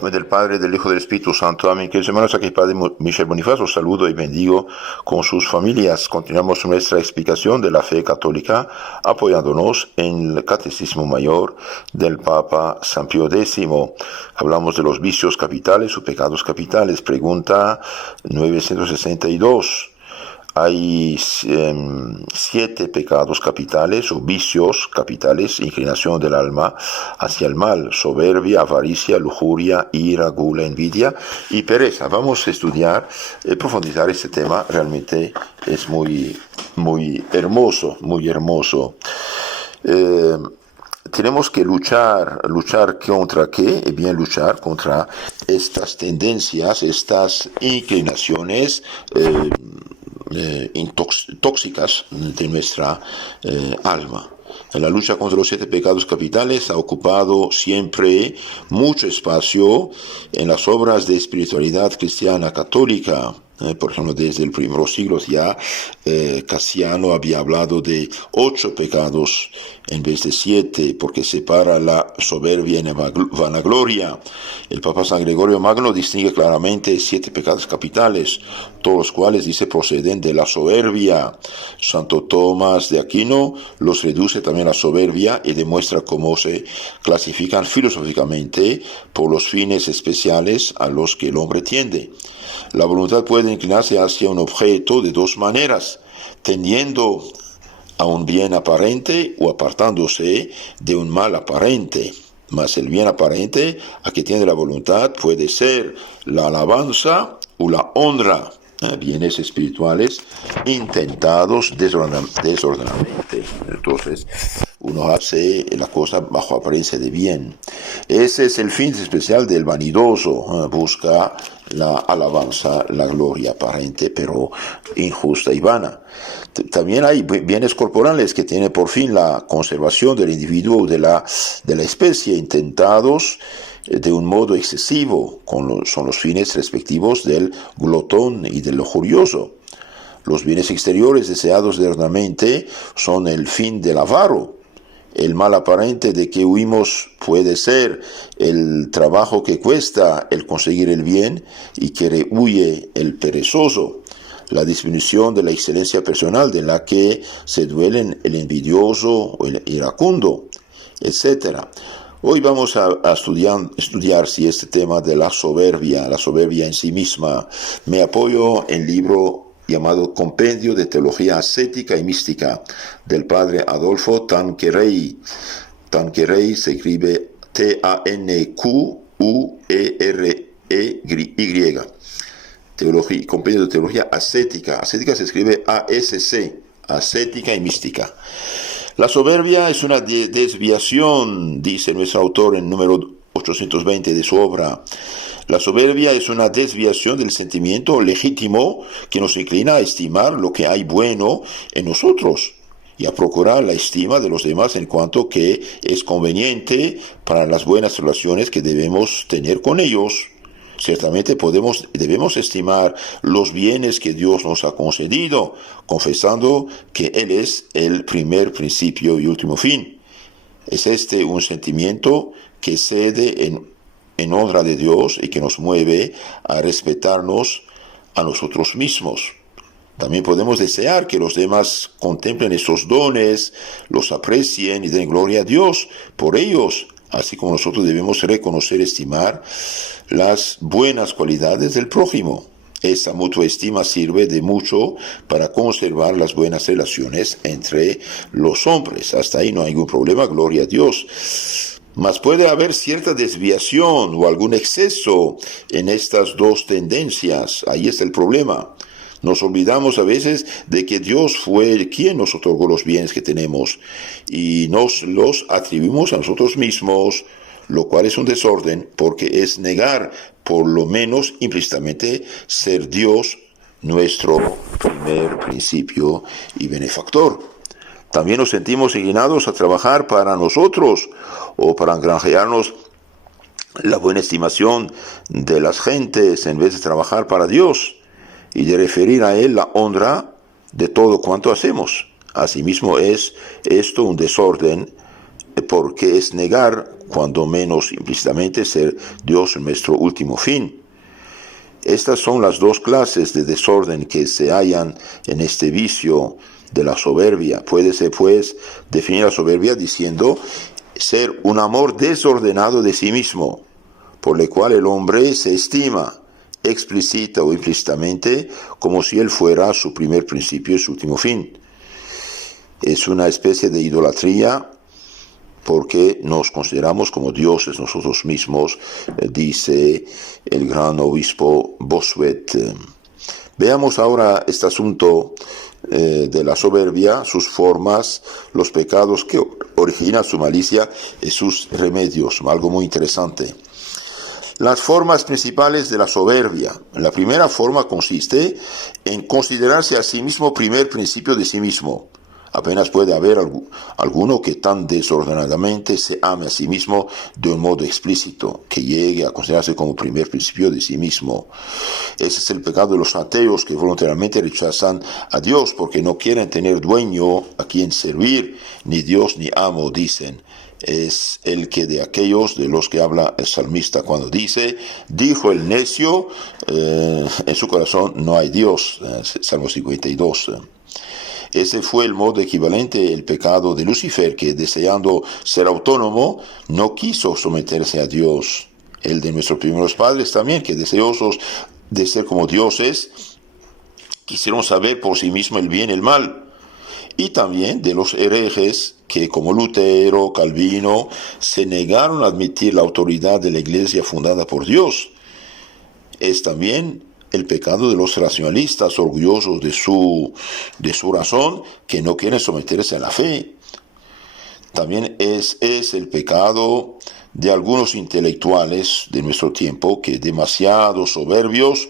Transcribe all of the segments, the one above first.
nome del Padre, del Hijo y del Espíritu Santo. Amén. Queridos hermanos, aquí Padre Michel Bonifaz, os saludo y bendigo con sus familias. Continuamos nuestra explicación de la fe católica apoyándonos en el Catecismo Mayor del Papa San Pío X. Hablamos de los vicios capitales o pecados capitales. Pregunta 962. Hay 7 pecados capitales o vicios capitales, inclinación del alma hacia el mal: soberbia, avaricia, lujuria, ira, gula, envidia y pereza. Vamos a estudiar, profundizar este tema. Realmente es muy hermoso, muy hermoso. Tenemos que luchar contra ¿qué? Bien, luchar contra estas tendencias, estas inclinaciones tóxicas de nuestra alma. La lucha contra los 7 pecados capitales ha ocupado siempre mucho espacio en las obras de espiritualidad cristiana católica. Por ejemplo, desde los primeros siglos ya Casiano había hablado de 8 pecados en vez de 7, porque separa la soberbia en vanagloria. El Papa San Gregorio Magno distingue claramente 7 pecados capitales, todos los cuales, dice, proceden de la soberbia. Santo Tomás de Aquino los reduce también a soberbia y demuestra cómo se clasifican filosóficamente por los fines especiales a los que el hombre tiende. La voluntad puede inclinarse hacia un objeto de 2 maneras: tendiendo a un bien aparente o apartándose de un mal aparente. Mas el bien aparente a que tiende la voluntad puede ser la alabanza o la honra, bienes espirituales intentados desordenadamente. Entonces, uno hace la cosa bajo apariencia de bien. Ese es el fin especial del vanidoso. Busca la alabanza, la gloria aparente, pero injusta y vana. También hay bienes corporales que tienen por fin la conservación del individuo, de la especie, intentados de un modo excesivo, son los fines respectivos del glotón y del lujurioso. Los bienes exteriores deseados eternamente son el fin del avaro. El mal aparente de que huimos puede ser el trabajo que cuesta el conseguir el bien y que rehuye el perezoso, la disminución de la excelencia personal de la que se duelen el envidioso o el iracundo, etc. Hoy vamos a estudiar si este tema de la soberbia en sí misma. Me apoyo en el libro llamado Compendio de Teología Ascética y Mística del padre Adolfo Tanqueray. Tanqueray se escribe Tanquuerey. Compendio de Teología Ascética. Ascética se escribe ASC, Ascética y Mística. La soberbia es una desviación, dice nuestro autor en número 820 de su obra. La soberbia es una desviación del sentimiento legítimo que nos inclina a estimar lo que hay bueno en nosotros y a procurar la estima de los demás en cuanto que es conveniente para las buenas relaciones que debemos tener con ellos. Ciertamente debemos estimar los bienes que Dios nos ha concedido, confesando que Él es el primer principio y último fin. Es este un sentimiento que cede en honra de Dios y que nos mueve a respetarnos a nosotros mismos. También podemos desear que los demás contemplen esos dones, los aprecien y den gloria a Dios por ellos, así como nosotros debemos reconocer y estimar las buenas cualidades del prójimo. Esta mutua estima sirve de mucho para conservar las buenas relaciones entre los hombres. Hasta ahí no hay ningún problema, gloria a Dios. Mas puede haber cierta desviación o algún exceso en estas 2 tendencias. Ahí está el problema. Nos olvidamos a veces de que Dios fue quien nos otorgó los bienes que tenemos y nos los atribuimos a nosotros mismos, lo cual es un desorden porque es negar, por lo menos implícitamente, ser Dios nuestro primer principio y benefactor. También nos sentimos inclinados a trabajar para nosotros o para granjearnos la buena estimación de las gentes en vez de trabajar para Dios y de referir a Él la honra de todo cuanto hacemos. Asimismo es esto un desorden porque es negar, cuando menos implícitamente, ser Dios nuestro último fin. Estas son las dos clases de desorden que se hallan en este vicio de la soberbia. Puede pues definir la soberbia diciendo ser un amor desordenado de sí mismo, por el cual el hombre se estima, explícita o implícitamente, como si él fuera su primer principio y su último fin. Es una especie de idolatría porque nos consideramos como dioses nosotros mismos, dice el gran obispo Bossuet. Veamos ahora este asunto de la soberbia, sus formas, los pecados que originan su malicia y sus remedios, algo muy interesante. Las formas principales de la soberbia. La primera forma consiste en considerarse a sí mismo primer principio de sí mismo. Apenas puede haber alguno que tan desordenadamente se ame a sí mismo de un modo explícito, que llegue a considerarse como primer principio de sí mismo. Ese es el pecado de los ateos, que voluntariamente rechazan a Dios porque no quieren tener dueño a quien servir, ni Dios ni amo, dicen. Es el que de aquellos de los que habla el salmista cuando dice, dijo el necio, en su corazón no hay Dios, Salmo 52. Ese fue el modo equivalente al pecado de Lucifer, que deseando ser autónomo, no quiso someterse a Dios. El de nuestros primeros padres también, que deseosos de ser como dioses, quisieron saber por sí mismos el bien y el mal. Y también de los herejes, que como Lutero, Calvino, se negaron a admitir la autoridad de la iglesia fundada por Dios. Es también el pecado de los racionalistas orgullosos de su razón, que no quieren someterse a la fe. También es el pecado de algunos intelectuales de nuestro tiempo, que demasiado soberbios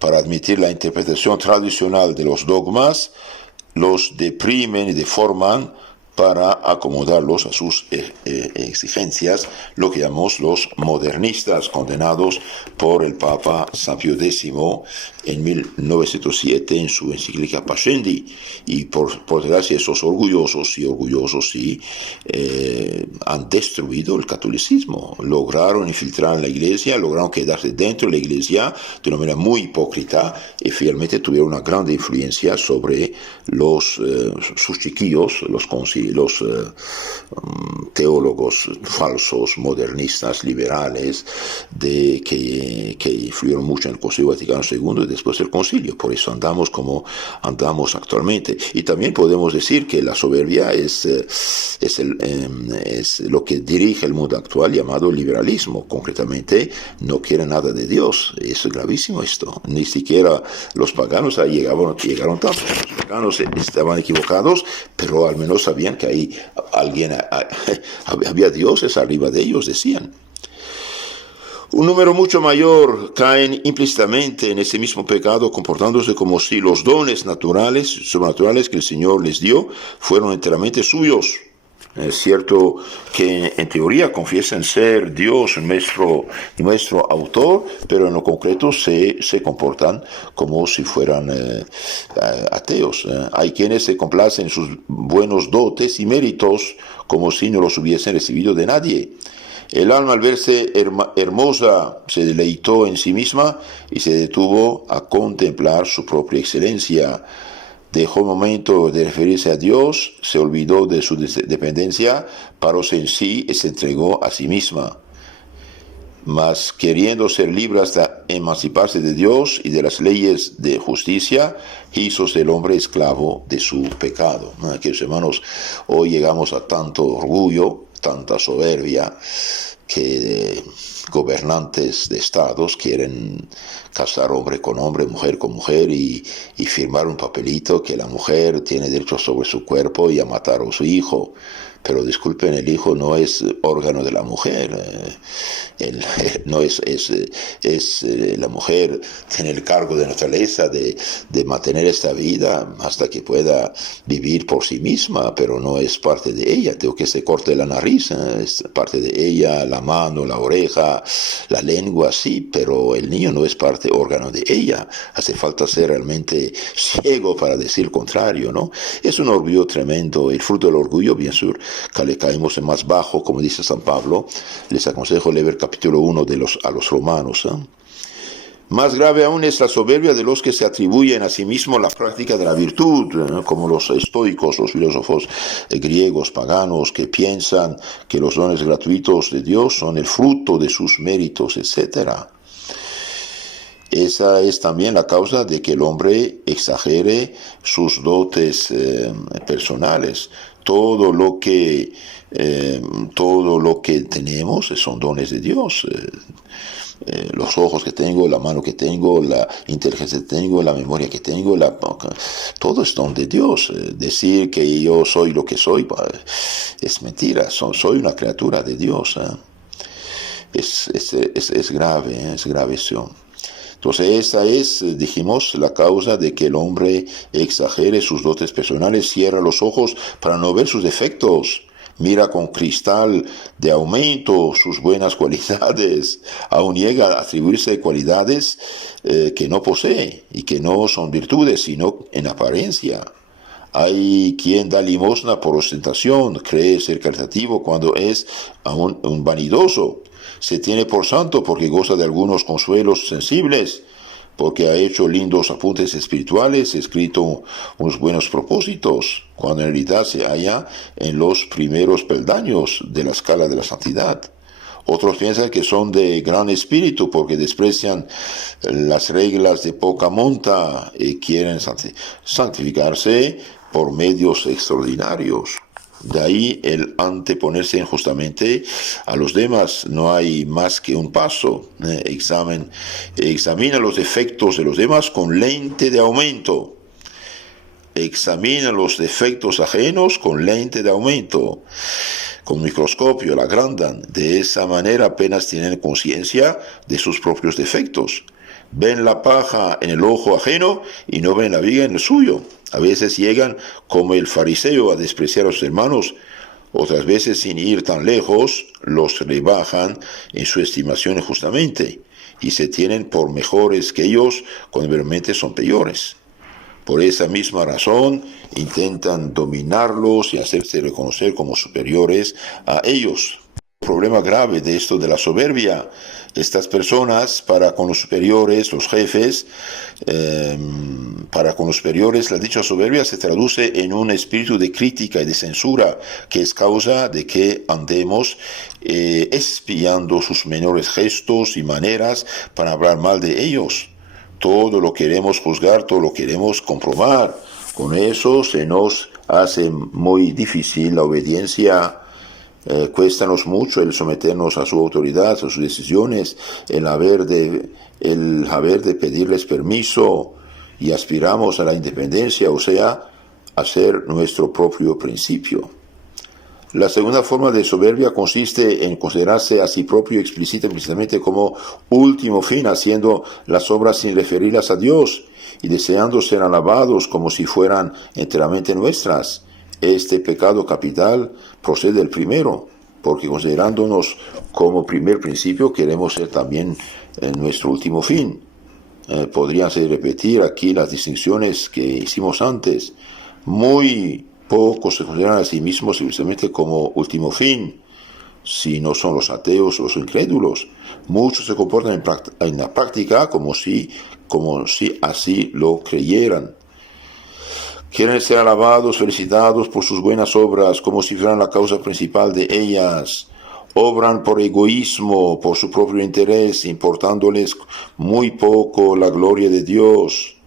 para admitir la interpretación tradicional de los dogmas, los deprimen y deforman para acomodarlos a sus exigencias, lo que llamamos los modernistas, condenados por el Papa San Pío X en 1907 en su encíclica Pascendi. Y por desgracia, esos orgullosos han destruido el catolicismo, lograron infiltrar en la iglesia, lograron quedarse dentro de la iglesia de una manera muy hipócrita y finalmente tuvieron una gran influencia sobre sus chiquillos, los teólogos falsos, modernistas, liberales, que influyeron mucho en el Concilio Vaticano II y después del Concilio. Por eso andamos como andamos actualmente. Y también podemos decir que la soberbia es lo que dirige el mundo actual, llamado liberalismo. Concretamente, no quiere nada de Dios. Es gravísimo esto. Ni siquiera los paganos llegaron tanto. Los paganos estaban equivocados, pero al menos sabían que ahí había dioses arriba de ellos, decían. Un número mucho mayor caen implícitamente en ese mismo pecado, comportándose como si los dones naturales, sobrenaturales que el Señor les dio, fueron enteramente suyos. Es cierto que en teoría confiesan ser Dios nuestro autor, pero en lo concreto se comportan como si fueran ateos. Hay quienes se complacen en sus buenos dotes y méritos como si no los hubiesen recibido de nadie. El alma, al verse hermosa, se deleitó en sí misma y se detuvo a contemplar su propia excelencia. Dejó un momento de referirse a Dios, se olvidó de su dependencia, paróse en sí y se entregó a sí misma. Mas queriendo ser libre hasta emanciparse de Dios y de las leyes de justicia, hízose el hombre esclavo de su pecado. Queridos hermanos, hoy llegamos a tanto orgullo, tanta soberbia, que gobernantes de estados quieren casar hombre con hombre, mujer con mujer y firmar un papelito que la mujer tiene derecho sobre su cuerpo y a matar a su hijo. Pero disculpen, el hijo no es órgano de la mujer. La mujer tiene el cargo de naturaleza de mantener esta vida hasta que pueda vivir por sí misma, pero no es parte de ella. Tengo que se corte la nariz, es parte de ella, la mano, la oreja, la lengua, sí, pero el niño no es órgano de ella. Hace falta ser realmente ciego para decir el contrario, ¿no? Es un orgullo tremendo. El fruto del orgullo, bien sûr, le caemos en más bajo, como dice San Pablo. Les aconsejo leer capítulo 1 a los Romanos. Más grave aún es la soberbia de los que se atribuyen a sí mismos la práctica de la virtud, como los estoicos, los filósofos griegos, paganos, que piensan que los dones gratuitos de Dios son el fruto de sus méritos, etc. Esa es también la causa de que el hombre exagere sus dotes personales. Todo lo que tenemos son dones de Dios. Los ojos que tengo, la mano que tengo, la inteligencia que tengo, la memoria que tengo, todo es don de Dios. Decir que yo soy lo que soy es mentira. Soy una criatura de Dios. Es grave, es grave eso. Entonces esa es, dijimos, la causa de que el hombre exagere sus dotes personales, cierra los ojos para no ver sus defectos, mira con cristal de aumento sus buenas cualidades, aún llega a atribuirse cualidades que no posee y que no son virtudes, sino en apariencia. Hay quien da limosna por ostentación, cree ser caritativo cuando es aún un vanidoso. Se tiene por santo porque goza de algunos consuelos sensibles, porque ha hecho lindos apuntes espirituales, escrito unos buenos propósitos, cuando en realidad se halla en los primeros peldaños de la escala de la santidad. Otros piensan que son de gran espíritu porque desprecian las reglas de poca monta y quieren santificarse por medios extraordinarios. De ahí el anteponerse injustamente a los demás. No hay más que un paso. Examina los defectos de los demás con lente de aumento. Examina los defectos ajenos con lente de aumento. Con microscopio la agrandan. De esa manera apenas tienen conciencia de sus propios defectos. Ven la paja en el ojo ajeno y no ven la viga en el suyo. A veces llegan, como el fariseo, a despreciar a sus hermanos. Otras veces, sin ir tan lejos, los rebajan en su estimación injustamente y se tienen por mejores que ellos cuando realmente son peores. Por esa misma razón, intentan dominarlos y hacerse reconocer como superiores a ellos. El problema grave de esto de la soberbia, estas personas, para con los superiores, los jefes, la dicha soberbia se traduce en un espíritu de crítica y de censura, que es causa de que andemos espiando sus menores gestos y maneras para hablar mal de ellos. Todo lo queremos juzgar, todo lo queremos comprobar. Con eso se nos hace muy difícil la obediencia. Cuéstanos mucho el someternos a su autoridad, a sus decisiones, el haber de pedirles permiso, y aspiramos a la independencia, o sea, a ser nuestro propio principio. La segunda forma de soberbia consiste en considerarse a sí propio explícitamente como último fin, haciendo las obras sin referirlas a Dios y deseando ser alabados como si fueran enteramente nuestras. Este pecado capital procede del primero, porque considerándonos como primer principio queremos ser también nuestro último fin. Podríanse repetir aquí las distinciones que hicimos antes. Muy pocos se consideran a sí mismos simplemente como último fin, si no son los ateos o los incrédulos. Muchos se comportan en la práctica como si así lo creyeran. Quieren ser alabados, felicitados por sus buenas obras, como si fueran la causa principal de ellas. Obran por egoísmo, por su propio interés, importándoles muy poco la gloria de Dios.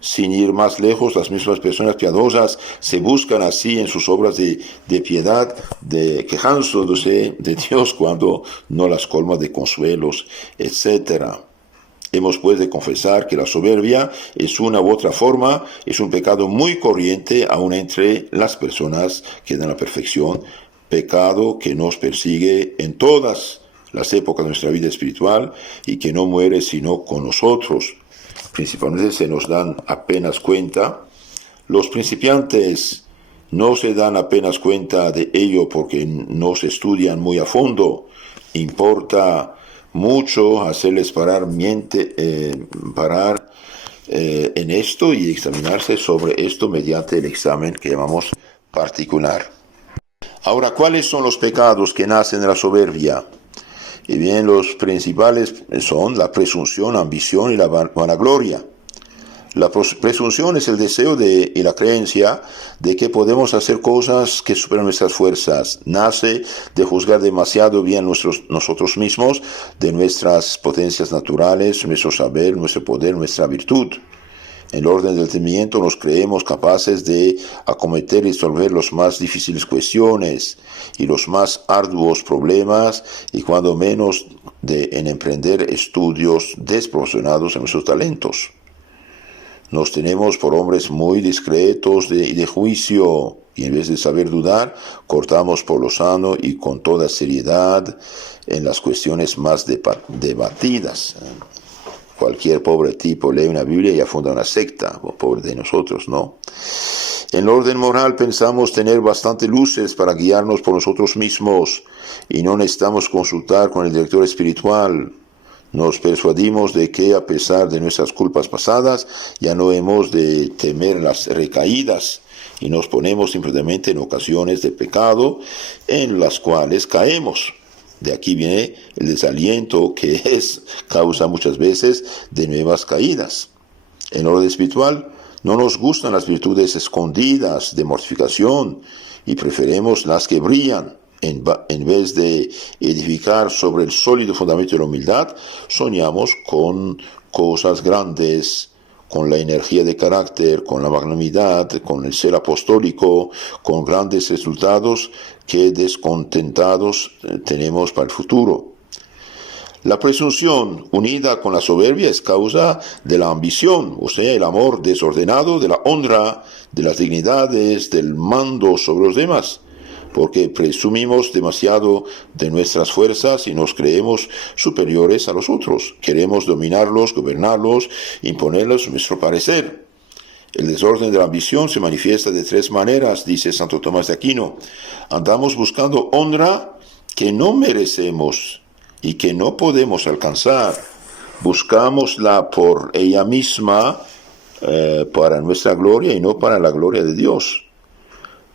Sin ir más lejos, las mismas personas piadosas se buscan así en sus obras de piedad, quejándose de Dios cuando no las colma de consuelos, etc. Hemos pues de confesar que la soberbia es una u otra forma, es un pecado muy corriente aún entre las personas que dan la perfección, pecado que nos persigue en todas las épocas de nuestra vida espiritual y que no muere sino con nosotros. Principalmente se nos dan apenas cuenta. Los principiantes no se dan apenas cuenta de ello porque no se estudian muy a fondo. Importa mucho hacerles parar en esto y examinarse sobre esto mediante el examen que llamamos particular. Ahora, ¿cuáles son los pecados que nacen de la soberbia? Y bien, los principales son la presunción, ambición y la vanagloria. La presunción es el deseo y la creencia de que podemos hacer cosas que superan nuestras fuerzas. Nace de juzgar demasiado bien nosotros mismos, de nuestras potencias naturales, nuestro saber, nuestro poder, nuestra virtud. En el orden del entendimiento nos creemos capaces de acometer y resolver las más difíciles cuestiones y los más arduos problemas, y cuando menos en emprender estudios desproporcionados en nuestros talentos. Nos tenemos por hombres muy discretos y de juicio, y en vez de saber dudar, cortamos por lo sano y con toda seriedad en las cuestiones más debatidas. Cualquier pobre tipo lee una Biblia y funda una secta, pobre de nosotros, ¿no? En el orden moral pensamos tener bastante luces para guiarnos por nosotros mismos y no necesitamos consultar con el director espiritual. Nos persuadimos de que a pesar de nuestras culpas pasadas ya no hemos de temer las recaídas y nos ponemos simplemente en ocasiones de pecado en las cuales caemos. De aquí viene el desaliento que es causa muchas veces de nuevas caídas. En el orden espiritual no nos gustan las virtudes escondidas de mortificación y preferimos las que brillan. En vez de edificar sobre el sólido fundamento de la humildad, soñamos con cosas grandes, con la energía de carácter, con la magnanimidad, con el ser apostólico, con grandes resultados que descontentados tenemos para el futuro. La presunción unida con la soberbia es causa de la ambición, o sea, el amor desordenado de la honra, de las dignidades, del mando sobre los demás, porque presumimos demasiado de nuestras fuerzas y nos creemos superiores a los otros. Queremos dominarlos, gobernarlos, imponerles nuestro parecer. El desorden de la ambición se manifiesta de tres maneras, dice Santo Tomás de Aquino. Andamos buscando honra que no merecemos y que no podemos alcanzar. Buscámosla por ella misma, para nuestra gloria y no para la gloria de Dios.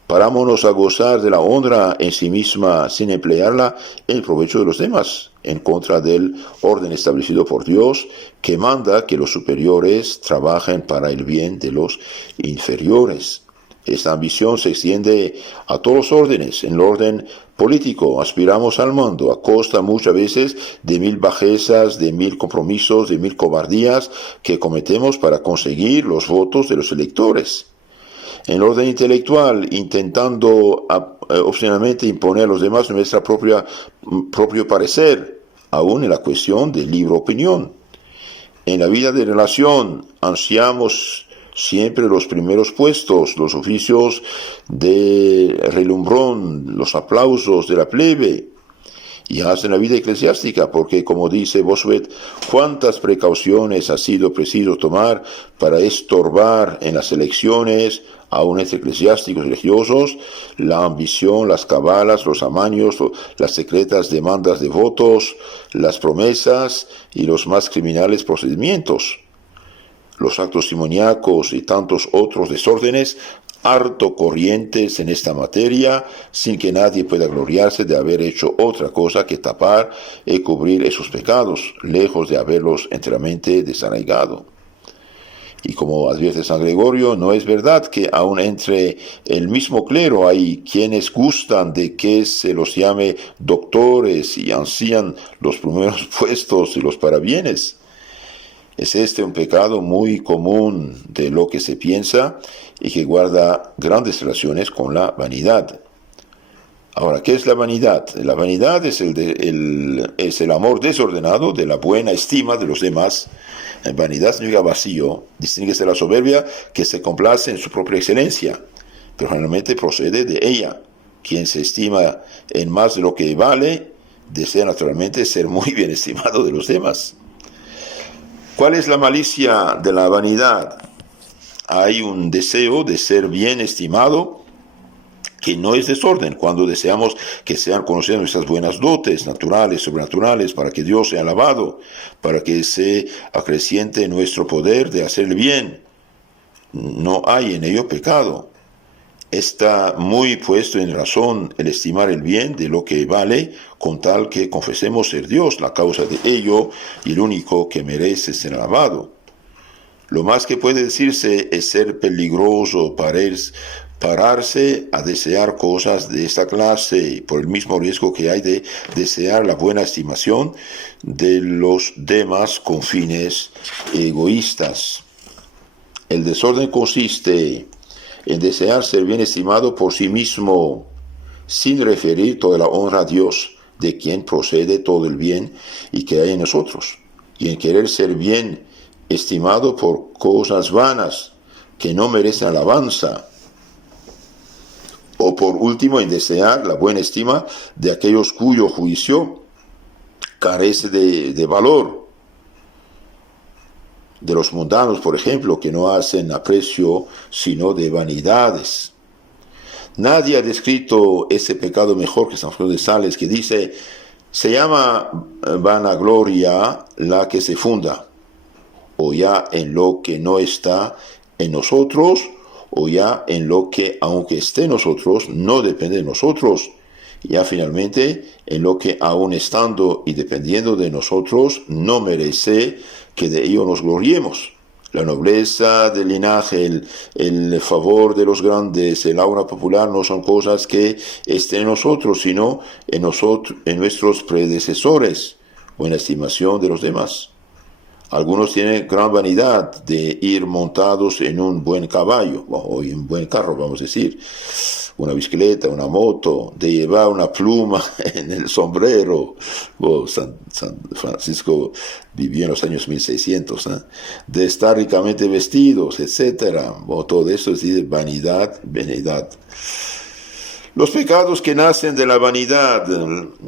Parámonos a gozar de la honra en sí misma sin emplearla en el provecho de los demás, en contra del orden establecido por Dios, que manda que los superiores trabajen para el bien de los inferiores. Esta ambición se extiende a todos los órdenes. En el orden político aspiramos al mando a costa muchas veces de 1000 bajezas, de 1000 compromisos, de 1000 cobardías que cometemos para conseguir los votos de los electores. En el orden intelectual, intentando obstinadamente imponer a los demás nuestro propio parecer, aún en la cuestión de libre opinión. En la vida de relación, ansiamos siempre los primeros puestos, los oficios de relumbrón, los aplausos de la plebe, y hasta en la vida eclesiástica, porque como dice Bossuet, cuántas precauciones ha sido preciso tomar para estorbar en las elecciones, aún entre eclesiásticos y religiosos, la ambición, las cabalas, los amaños, las secretas demandas de votos, las promesas y los más criminales procedimientos. Los actos simoníacos y tantos otros desórdenes harto corrientes en esta materia, sin que nadie pueda gloriarse de haber hecho otra cosa que tapar y cubrir esos pecados, lejos de haberlos enteramente desarraigado. Y como advierte San Gregorio, no es verdad que aun entre el mismo clero hay quienes gustan de que se los llame doctores y ansían los primeros puestos y los parabienes. Es este un pecado muy común de lo que se piensa y que guarda grandes relaciones con la vanidad. Ahora, ¿qué es la vanidad? La vanidad es el amor desordenado de la buena estima de los demás. Vanidad significa vacío, distingue de la soberbia que se complace en su propia excelencia, pero generalmente procede de ella. Quien se estima en más de lo que vale, desea naturalmente ser muy bien estimado de los demás. ¿Cuál es la malicia de la vanidad? Hay un deseo de ser bien estimado que no es desorden, cuando deseamos que sean conocidas nuestras buenas dotes naturales, sobrenaturales, para que Dios sea alabado, para que se acreciente nuestro poder de hacer el bien. No hay en ello pecado. está muy puesto en razón el estimar el bien de lo que vale, con tal que confesemos ser Dios la causa de ello y el único que merece ser alabado. Lo más que puede decirse es ser peligroso pararse a desear cosas de esta clase por el mismo riesgo que hay de desear la buena estimación de los demás con fines egoístas. El desorden consiste en desear ser bien estimado por sí mismo, sin referir toda la honra a Dios, de quien procede todo el bien y que hay en nosotros, y en querer ser bien estimado por cosas vanas que no merecen alabanza, o por último en desear la buena estima de aquellos cuyo juicio carece de valor, de los mundanos, por ejemplo, que no hacen aprecio sino de vanidades. Nadie ha descrito ese pecado mejor que San Francisco de Sales, que dice: se llama vanagloria la que se funda o ya en lo que no está en nosotros, o ya en lo que, aunque esté en nosotros, no depende de nosotros, ya finalmente en lo que, aun estando y dependiendo de nosotros, no merece que de ello nos gloriemos. La nobleza del linaje, el favor de los grandes, el aura popular no son cosas que estén en nosotros, sino en nuestros predecesores o en la estimación de los demás. Algunos tienen gran vanidad de ir montados en un buen caballo, o en un buen carro, vamos a decir, una bicicleta, una moto, de llevar una pluma en el sombrero. San Francisco vivió en los años 1600, de estar ricamente vestidos, etc. Todo eso es decir, vanidad. Los pecados que nacen de la vanidad.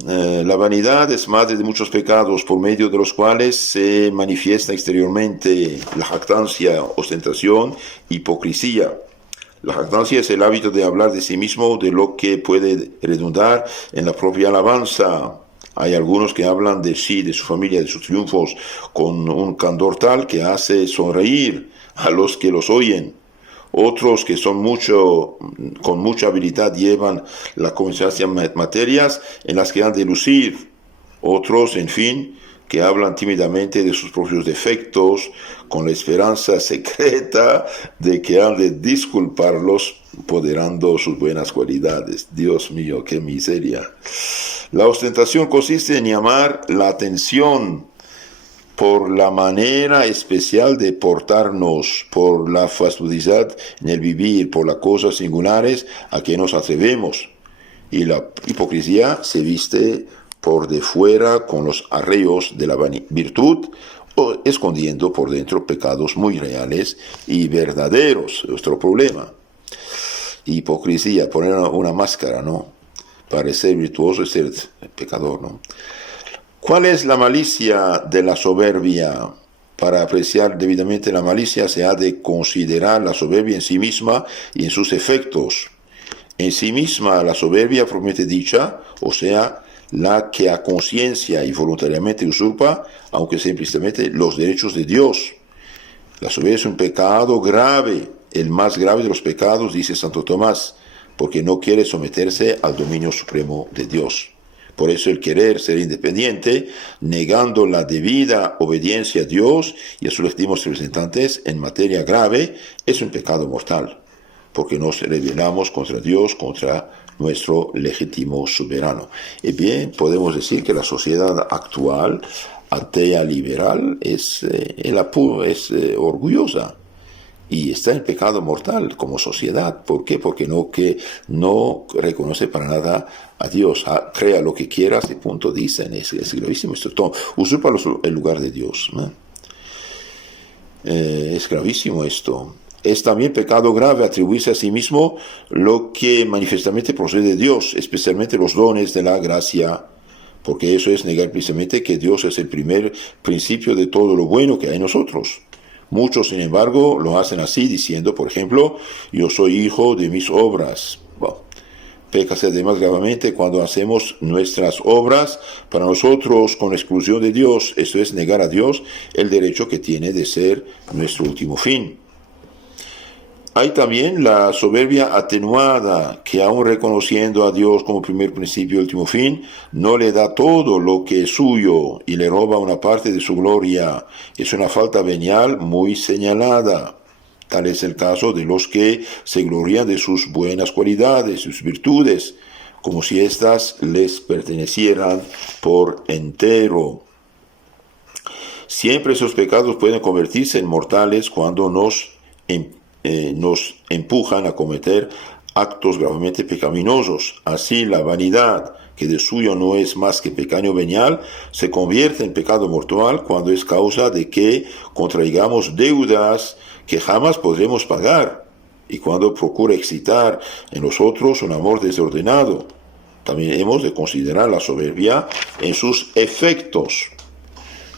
La vanidad es madre de muchos pecados, por medio de los cuales se manifiesta exteriormente la jactancia, ostentación, hipocresía. La jactancia es el hábito de hablar de sí mismo, de lo que puede redundar en la propia alabanza. Hay algunos que hablan de sí, de su familia, de sus triunfos, con un candor tal que hace sonreír a los que los oyen. Otros que son con mucha habilidad llevan la conversación materias en las que han de lucir. Otros, en fin, que hablan tímidamente de sus propios defectos, con la esperanza secreta de que han de disculparlos, poderando sus buenas cualidades. Dios mío, qué miseria. La ostentación consiste en llamar la atención por la manera especial de portarnos, por la fastuosidad en el vivir, por las cosas singulares a que nos atrevemos. Y la hipocresía se viste por de fuera con los arreos de la virtud, o escondiendo por dentro pecados muy reales y verdaderos. Es nuestro problema. Hipocresía, poner una máscara, ¿no? Parecer virtuoso es ser pecador, ¿no? ¿Cuál es la malicia de la soberbia? Para apreciar debidamente la malicia se ha de considerar la soberbia en sí misma y en sus efectos. En sí misma la soberbia propiamente dicha, o sea, la que a conciencia y voluntariamente usurpa, aunque sea implícitamente, los derechos de Dios. La soberbia es un pecado grave, el más grave de los pecados, dice Santo Tomás, porque no quiere someterse al dominio supremo de Dios. Por eso el querer ser independiente, negando la debida obediencia a Dios y a sus legítimos representantes en materia grave, es un pecado mortal, porque nos rebelamos contra Dios, contra nuestro legítimo soberano. Y bien, podemos decir que la sociedad actual, atea liberal, es orgullosa. Y está en pecado mortal como sociedad. ¿Por qué? Porque no reconoce para nada a Dios. Crea lo que quieras y punto, dicen. Es gravísimo esto. Usurpa el lugar de Dios, ¿no? Es gravísimo esto. Es también pecado grave atribuirse a sí mismo lo que manifiestamente procede de Dios, especialmente los dones de la gracia, porque eso es negar precisamente que Dios es el primer principio de todo lo bueno que hay en nosotros. Muchos, sin embargo, lo hacen así, diciendo, por ejemplo, yo soy hijo de mis obras. Bueno, pécase además gravemente cuando hacemos nuestras obras para nosotros con exclusión de Dios. Esto es negar a Dios el derecho que tiene de ser nuestro último fin. Hay también la soberbia atenuada, que aun reconociendo a Dios como primer principio y último fin, no le da todo lo que es suyo y le roba una parte de su gloria. Es una falta venial muy señalada. Tal es el caso de los que se glorían de sus buenas cualidades, sus virtudes, como si éstas les pertenecieran por entero. Siempre esos pecados pueden convertirse en mortales cuando nos empujan a cometer actos gravemente pecaminosos. Así la vanidad, que de suyo no es más que pecado venial, se convierte en pecado mortal cuando es causa de que contraigamos deudas que jamás podremos pagar, y cuando procura excitar en nosotros un amor desordenado. También hemos de considerar la soberbia en sus efectos.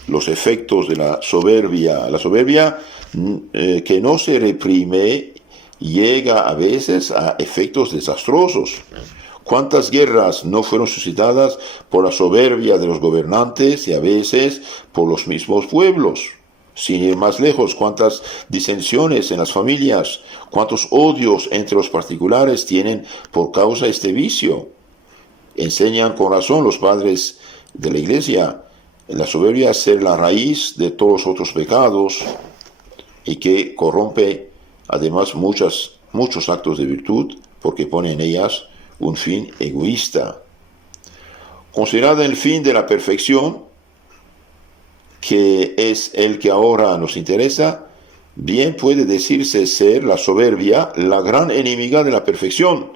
Los efectos de la soberbia. La soberbia que no se reprime llega a veces a efectos desastrosos. ¿Cuántas guerras no fueron suscitadas por la soberbia de los gobernantes y a veces por los mismos pueblos? Sin ir más lejos, cuántas disensiones en las familias, cuántos odios entre los particulares tienen por causa de este vicio. Enseñan con razón los padres de la Iglesia la soberbia ser la raíz de todos los otros pecados y que corrompe además muchos actos de virtud porque pone en ellas un fin egoísta. Considerada el fin de la perfección, que es el que ahora nos interesa, bien puede decirse ser la soberbia la gran enemiga de la perfección,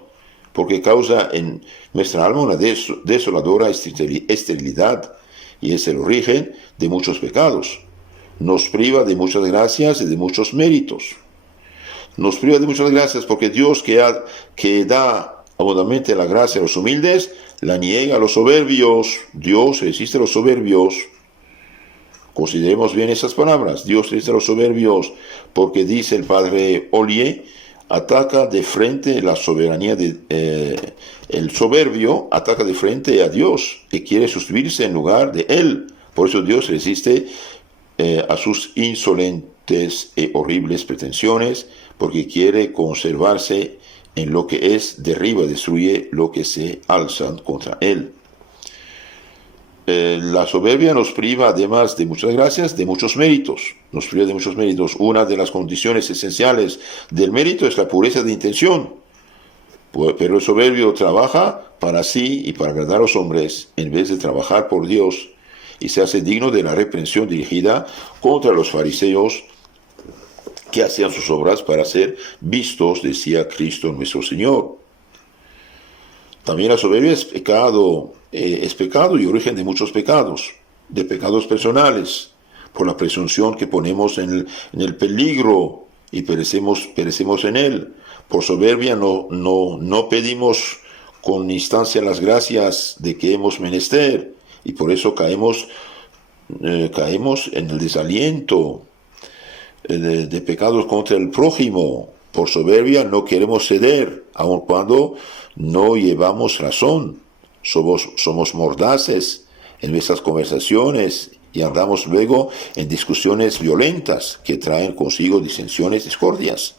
porque causa en nuestra alma una desoladora esterilidad y es el origen de muchos pecados. Nos priva de muchas gracias y de muchos méritos. Nos priva de muchas gracias porque Dios que da abundantemente la gracia a los humildes, la niega a los soberbios. Dios resiste a los soberbios. Consideremos bien esas palabras. Dios resiste a los soberbios porque dice el padre Ollier, ataca de frente la soberanía el soberbio ataca de frente a Dios y quiere sustituirse en lugar de él. Por eso Dios resiste a sus insolentes y horribles pretensiones, porque quiere conservarse en lo que es, derriba, destruye lo que se alzan contra él. La soberbia nos priva, además de muchas gracias, de muchos méritos. Nos priva de muchos méritos. Una de las condiciones esenciales del mérito es la pureza de intención. Pero el soberbio trabaja para sí y para agradar a los hombres, en vez de trabajar por Dios, y se hace digno de la reprensión dirigida contra los fariseos que hacían sus obras para ser vistos, decía Cristo nuestro Señor. También la soberbia es pecado y origen de muchos pecados, de pecados personales, por la presunción que ponemos en el peligro y perecemos en él. Por soberbia no pedimos con instancia las gracias de que hemos menester, y por eso caemos en el desaliento de pecados contra el prójimo. Por soberbia no queremos ceder, aun cuando no llevamos razón. Somos mordaces en nuestras conversaciones y andamos luego en discusiones violentas que traen consigo disensiones, discordias.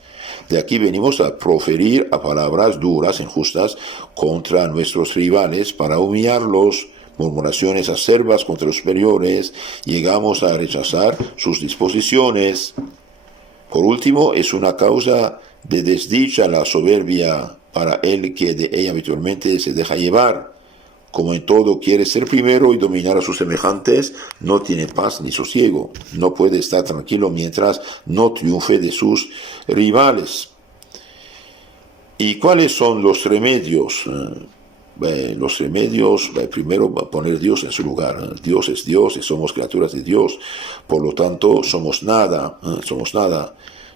De aquí venimos a proferir a palabras duras, injustas, contra nuestros rivales para humillarlos, murmuraciones acerbas contra los superiores, llegamos a rechazar sus disposiciones. Por último, es una causa de desdicha la soberbia para el que de ella habitualmente se deja llevar. Como en todo quiere ser primero y dominar a sus semejantes, no tiene paz ni sosiego. No puede estar tranquilo mientras no triunfe de sus rivales. ¿Y cuáles son los remedios? Los remedios, primero poner a Dios en su lugar. Dios es Dios y somos criaturas de Dios. Por lo tanto, somos nada.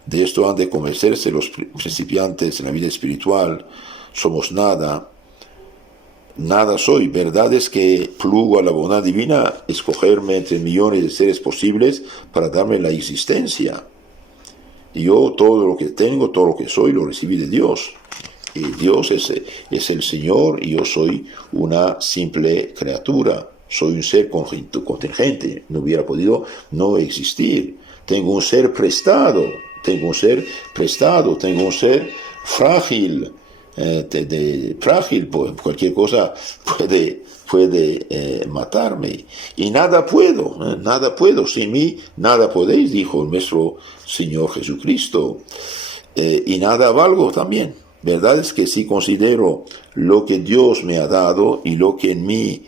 De esto han de convencerse los principiantes en la vida espiritual. Somos nada. Nada soy. Verdad es que plugo a la bondad divina escogerme entre millones de seres posibles para darme la existencia. Y yo todo lo que tengo, todo lo que soy, lo recibí de Dios. Y Dios es el Señor y yo soy una simple criatura. Soy un ser contingente. No hubiera podido no existir. Tengo un ser prestado. tengo un ser prestado, tengo un ser frágil, frágil, pues cualquier cosa puede matarme. Y nada puedo, sin mí nada podéis, dijo nuestro Señor Jesucristo. Y nada valgo también. Verdad es que si considero lo que Dios me ha dado y lo que en mí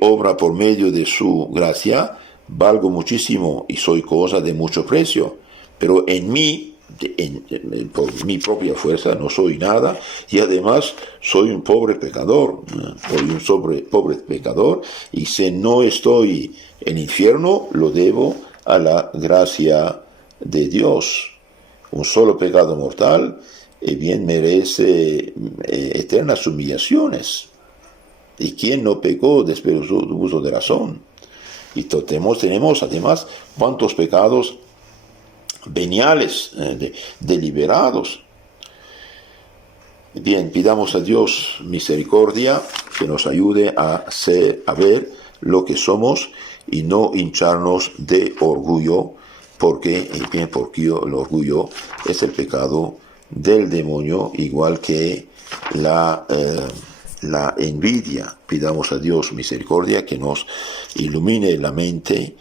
obra por medio de su gracia, valgo muchísimo y soy cosa de mucho precio. Pero en mí, por mi propia fuerza, no soy nada, y además soy un pobre pecador, pobre pecador, y si no estoy en el infierno, lo debo a la gracia de Dios. Un solo pecado mortal, bien merece eternas humillaciones. ¿Y quién no pecó después de uso de razón? Y tenemos además cuantos pecados veniales, deliberados. Bien, pidamos a Dios misericordia, que nos ayude a ver lo que somos y no hincharnos de orgullo, porque el orgullo es el pecado del demonio, igual que la envidia. Pidamos a Dios misericordia, que nos ilumine la mente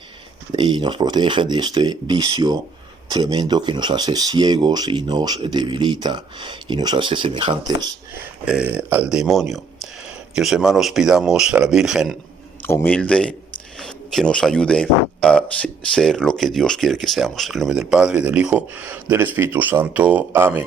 y nos proteja de este vicio tremendo que nos hace ciegos y nos debilita y nos hace semejantes al demonio. Queridos hermanos, pidamos a la Virgen humilde que nos ayude a ser lo que Dios quiere que seamos. En el nombre del Padre, del Hijo, del Espíritu Santo. Amén.